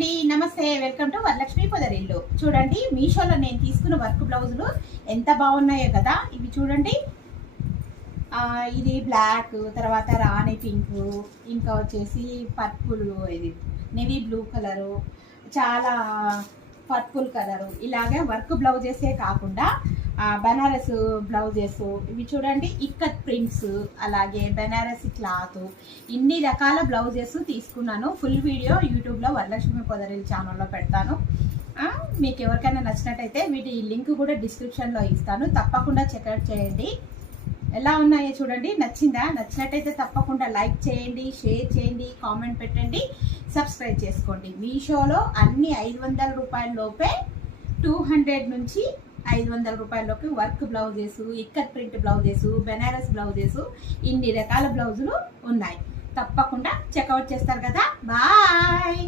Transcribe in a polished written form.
అండి, నమస్తే. Welcome to Varalakshmi Podarillu. చూడండి, మీషోలో నేను తీసుకున్న వర్క్ బ్లౌజులు ఎంత బాగున్నాయో కదా. ఇవి చూడండి, ఇది బ్లాక్, తర్వాత రాణి పింక్, ఇంకా వచ్చేసి పర్పుల్, ఇది నేవీ బ్లూ కలరు, చాలా పర్పుల్ కలరు, ఇలాగే వర్క్ బ్లౌజెసే కాకుండా బనారస్ బ్లౌజెస్, ఇవి చూడండి ఇక్కత్ ప్రింట్స్, అలాగే బనారస్ క్లాత్, ఇన్ని రకాల బ్లౌజెస్ తీసుకున్నాను. ఫుల్ వీడియో యూట్యూబ్లో వరలక్ష్మి పొదరిల్లు ఛానల్లో పెడతాను. మీకు ఎవరికైనా నచ్చినట్టయితే వీటి లింక్ కూడా డిస్క్రిప్షన్లో ఇస్తాను, తప్పకుండా చెక్అవుట్ చేయండి. ఎలా ఉన్నాయో చూడండి. నచ్చిందా? నచ్చినట్టయితే తప్పకుండా లైక్ చేయండి, షేర్ చేయండి, కామెంట్ పెట్టండి, సబ్స్క్రైబ్ చేసుకోండి. మీషోలో అన్ని 500 రూపాయల లోపే 200 నుంచి 500 రూపాయలలోకి work blouses, Ikat print blouses, Banaras blouses, ఇన్ని రకాల బ్లౌజులు ఉన్నాయి. తప్పకుండా చెక్అవుట్ చేస్తారు కదా. బాయ్.